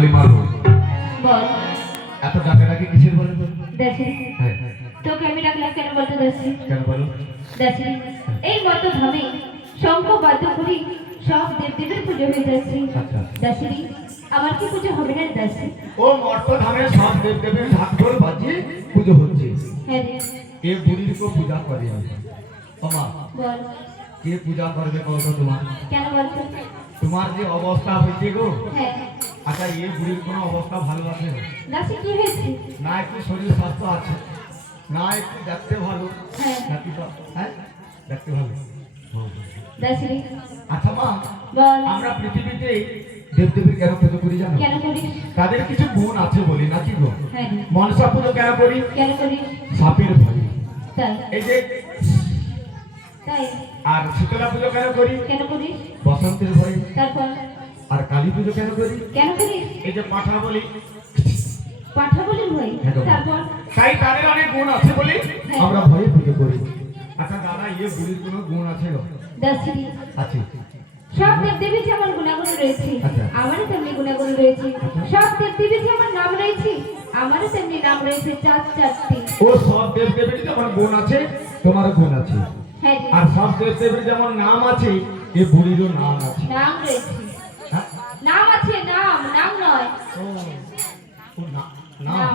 বলি মারবো। বল। এত ডাকাডাকি কিসের বলে তো? দেখি হ্যাঁ তোকে আমি ডাকলাম কেন বলতে দেখি? কেন বলো? দেখি এই মতো ভাবে শঙ্খ বাদ্য করি সব দেবদেবীর পুজো হয়ে যাচ্ছে। আচ্ছা দাসিরি আমার কি পুজো হবে না দাসি? ও মর্ত ধামে সব দেবদেবীর ঢাক ঢোল বাজিয়ে পুজো হচ্ছে। হ্যাঁ রে। এ বুড়ির কো পূজা করে ওমা বল। কে পূজা করবে বলতো তোমার? কেন বলছো? তোমার যে অবস্থা হয়েছে গো, হ্যাঁ আচ্ছা এই বুড়ির কোনো অবস্থা ভালো আছে দাসি? কি হয়েছে? না? একটু শরীর স্বাস্থ্য আছে না? একটু দেখতে ভালো হ্যাঁ নাকি তো? হ্যাঁ দেখতে ভালো। দাসিরি আচ্ছা মা, বল। আমরা পৃথিবীতে দেবদেবীর কেন পুজো করি জানো? কেন করিস? তাদের কিছু গুণ আছে বলি নাকি গো? হ্যাঁ মনসা পুজো কেন করি? কেন করিস? সাপের ভয়। তাই এই যে তাই। আর শীতলা পুজো কেন করি? কেন করিস? বসন্তের ভয়। তারপর আর কালী পুজো কেন করি? কেন করিস? এই যে পাঠা বলি, পাঠা বলি ভয়। একদম। তারপর তাই তাদের অনেক গুণ আছে বলি আমরা ভয়ে পুজো করি। আচ্ছা দাদা, এই বুড়ির কোনো গুণ আছে গো? দাসিরি আছে। সব দেবদেবীর যেমন গুণাগুণ রয়েছে আচ্ছা। আমারও তেমনি গুণাগুণ রয়েছে। আচ্ছা। সব দেবদেবীর যেমন নাম রয়েছে আমারও তেমনি নাম রয়েছে চারটি। ও সব দেবদেবীর যেমন গুণ আছে তোমার গুণ আছে। হ্যাঁ জি। আর সব দেবদেবীর যেমন নাম আছে এ বুড়িরও নাম আছে। নাম রয়েছে। হ্যাঁ? নাম আছে, নাম নাম নয়। ও, ও নাম। নাম।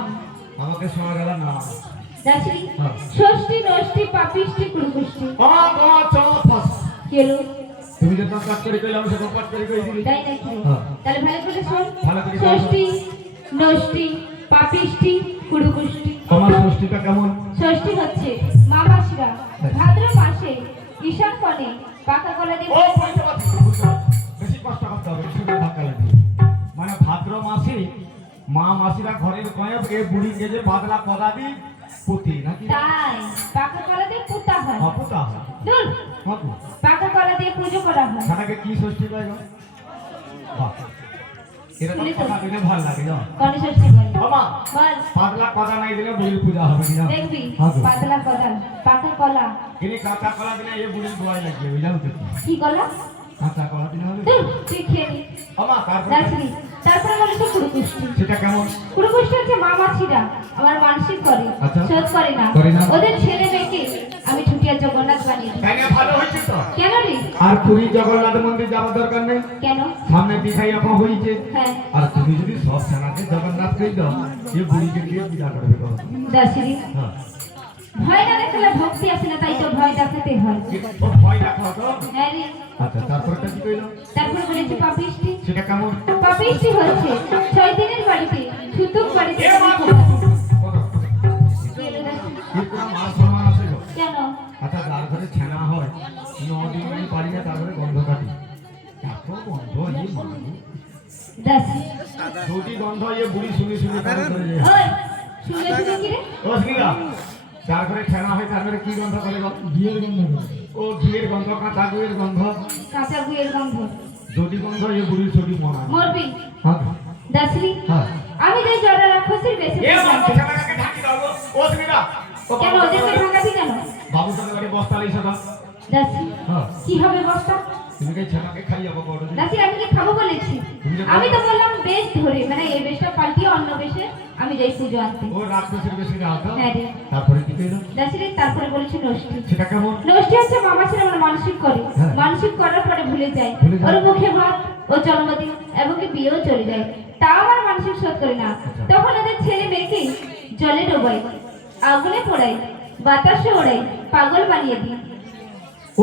আমাকে শোনা গেল নাম। দাসিরি হ্যাঁ। ষষ্ঠী নষ্টি পাপিষ্টি কুলকুষ্টি। কেলো তুমি যে পাঠ করে কইলে আমি সেটা পাঠ করে কই দিলি। তাই নাকি? হ্যাঁ। তাহলে ভালো করে শোন। ভালো করে শোন। ষষ্ঠী নষ্টি পাপিষ্টি কুলকুষ্টি। তোমার ষষ্ঠীটা কেমন? ষষ্ঠী হচ্ছে মা মাসিরা ভাদ্র মাসে ঈশান কোণে পাকা কলা দিয়ে ও বুঝতে পারছি, বেশি কষ্ট করতে হবে, শুধু ধাক্কা লাগবে। মানে ভাদ্র মাসে মা মাসিরা ঘরের কয়ে এ বুড়িকে যে বাদলা কদাবি পুঁতি নাকি? তাই পাকা কলা দিয়ে পুতা হয়। পুতা হয়। ধুর, বাবু পাকা কলা দিয়ে পুজো করা হয়। সেটাকে কি ষষ্ঠী কয় গো? বাহ, এরকম কথা দিলে ভালো লাগে জানো? গণেশ ষষ্ঠী বলে। বাবা, বল। পাতলা কদা নাই দিলে বুড়ির পূজা হবে না জানো? দেখবি বাবু, পাতলা কলা পাকা কলা। ইনি কাঁচা কলা দিলে এ বুড়ির দোয়াই লাগবে বুঝলাম তো? কি কলা? কাঁচা কলা দিলে হবে? ধুর, তুই খেয়ে নি। বাবা তারপরে দাসিরি তারপরে বলেছে কুরুকুষ্টি। সেটা কেমন? কুরুকুষ্টি হচ্ছে মা মাসিরা আমার মানসিক করে আচ্ছা। শোধ করে না। করে না। ওদের ছেলে মেয়েকে আমি ঠুটিয়া জগন্নাথ বানিয়ে দিই। তাই না? ভালো হয়েছে তো। কেন রে? আর পুরী জগন্নাথ মন্দির যাওয়ার দরকার নেই, কেন? সামনে দিখাই আপা হয়েছে। হ্যাঁ আর তুমি যদি সব সেনাকে জগন্নাথ কই দাও এ বুড়িকে দিয়ে পূজা করবে তো। দাসিরি হ্যাঁ, ভয় না দেখালে ভক্তি আসে না, তাই তো ভয় দেখাতে হয়। ও ভয় রাখো তো। হ্যাঁ রে। আচ্ছা তারপরটা কি কইলো? তারপরে বলেছে পাপিষ্টি। সেটা কেমন? পাপিষ্টি হচ্ছে 6 দিনের বাড়িতে সুতুক বাড়িতে এ মা, কেন? এর কোনো মান সম্মান আছে গো? আচ্ছা যার ঘরে ছেনা হয় 9 দিন আমি পারি না, তারপরে গন্ধ কাটি। এত গন্ধ এই মানুষ দাসি যদি গন্ধ এ বুড়ি শুনে শুনে কানে ধরে যায়। ওই শুনে শুনে কি রে? ও শ্রীরা, যার ঘরে ছেনা হয় তার ঘরে কি গন্ধ করে গো? ঘিয়ের গন্ধ করে। ও ঘিয়ের গন্ধ, কাঁচা গুয়ের গন্ধ। কাঁচা গুয়ের গন্ধ। যদি গন্ধ এ বুড়ির ছবি মনে হয়। মরবি। হ্যাঁ দাসরি হ্যাঁ। আমি যে জড়া রাক্ষসের বেশে এ বাবা ছেনাকে ঢাকি দাও গো। ও শ্রীরা, ও কেন বাবা ওদেরকে ঢাকাবি কেন? বাবু তোর ঘরে বস্তা লইছ না? দাসি হ্যাঁ। কি হবে বস্তা? তুমি কি ছেনাকে খাইয়াবো বড় দিন? দাসি আমি কি খাবো বলেছি? আমি তো বললাম বেশ ধরে, মানে এই বেশটা পাল্টিয়ে অন্য বেশে আমি যাই পুজো আনতে। ও রাক্ষসের বেশি রাও তো। হ্যাঁ রে। তারপরে কি কইলো? দাসিরে তারপরে বলেছি নষ্টি। সেটা কেমন? নষ্টি হচ্ছে মামাসির আমার মানসিক করে, হ্যাঁ। মানসিক করার পরে ভুলে যায়, ভুলে যায়। ওর মুখে ভাত ও জন্মদিন এবং কি বিয়েও চলে যায়, তা আমার মানসিক শোধ করে না। তখন ওদের ছেলে মেয়েকে জলে ডোবাই, আগুনে পোড়াই, বাতাসে ওড়াই, পাগল বানিয়ে দিই।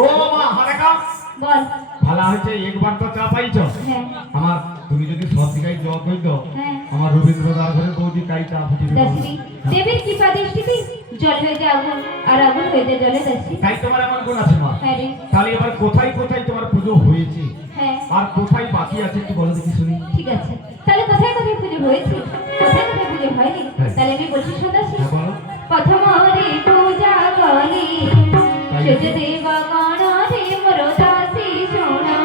ও মা হারাকা বল। ভালো হয়েছে, একবার তো চা পাইছো। হ্যাঁ আমার তুমি যদি সব দিকাই জল কই দাও, হ্যাঁ। আমার রবীন্দ্রনাথ ঘরে বৌদি কাই চা ফুটি দিবে। দাসিনী দেবীর কৃপা দৃষ্টিতে জল হয়ে যায় আগুন, আর আগুন হয়ে যায় জলে। দাসী তাই তোমার এমন গুণ আছে মা। হ্যাঁ রে। তাহলে এবার কোথায় কোথায় তোমার পুজো হয়েছে হ্যাঁ আর কোথায় বাকি আছে একটু বলো দেখি শুনি। ঠিক আছে, তাহলে কোথায় কোথায় পুজো হয়েছে, কোথায় কোথায় পুজো হয়নি, তাহলে আমি বলছি সদাসী। হ্যাঁ বলো। প্রথম রে পূজা করি সেজে দেব গণ রে মোর দাসী সোনা।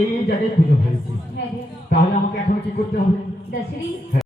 এই জায়গায় পুজো হয়েছে, হ্যাঁ রে তাহলে আমাকে এখন কি করতে হবে? দাসরি